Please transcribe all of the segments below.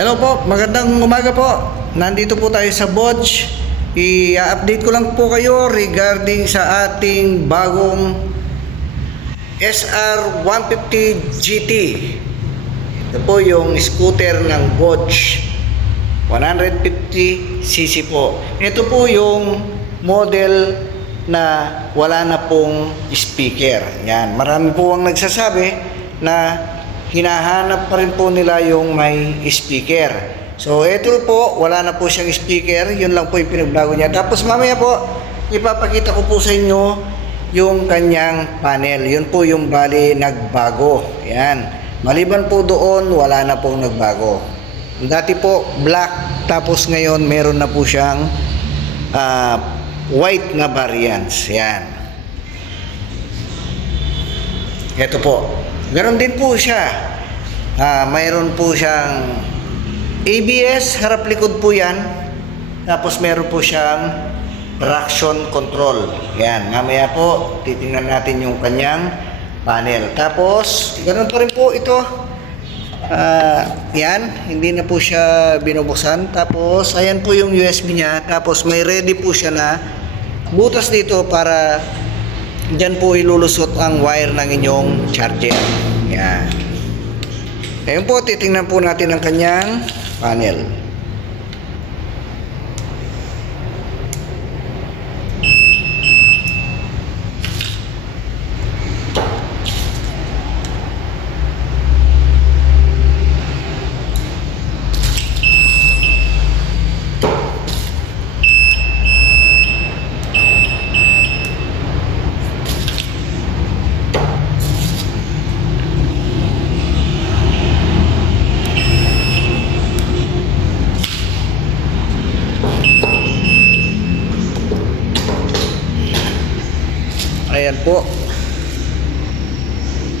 Hello po, magandang umaga po. Nandito po tayo sa Bodge. I-update ko lang po kayo regarding sa ating bagong SR150 GT. Ito po yung scooter ng Bodge. 150cc po. Ito po yung model na wala na pong speaker. Yan, marami po ang nagsasabi na hinahanap pa rin po nila yung may speaker. So ito po, wala na po siyang speaker. Yun lang po yung pinagbago niya. Tapos mamaya po, ipapakita ko po sa inyo yung kanyang panel. Yun po yung bali nagbago. Yan. Maliban po doon, wala na pong nagbago. Dati po black, tapos ngayon meron na po siyang white na variants. Yan. Ito po. Ganon din po siya. Mayroon po siyang ABS, harap likod po yan. Tapos meron po siyang traction control. Yan, mamaya po titingnan natin yung kanyang panel. Tapos, ganon pa rin po ito. Yan, hindi na po siya binubuksan. Tapos, ayan po yung USB niya. Tapos, may ready po siya na butas dito para diyan po ilulusot ang wire ng inyong charger. Yan. Ngayon po, titingnan po natin ang kanyang panel. Ayan po.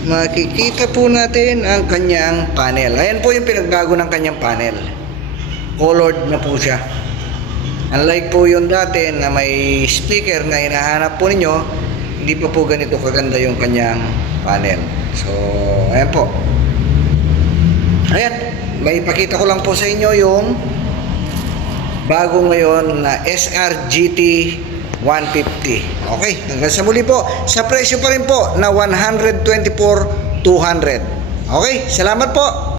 Makikita po natin ang kanyang panel. Ayan po yung pinagbago ng kanyang panel. Colored na po siya. Unlike po yung dati na may speaker na hinahanap po ninyo, hindi pa po ganito kaganda yung kanyang panel. So, ayan po. Ayan. May ipakita ko lang po sa inyo yung bago ngayon na SRGT 150. Okay, hanggang sa muli po. Sa presyo pa rin po na 124,200. Okay, salamat po.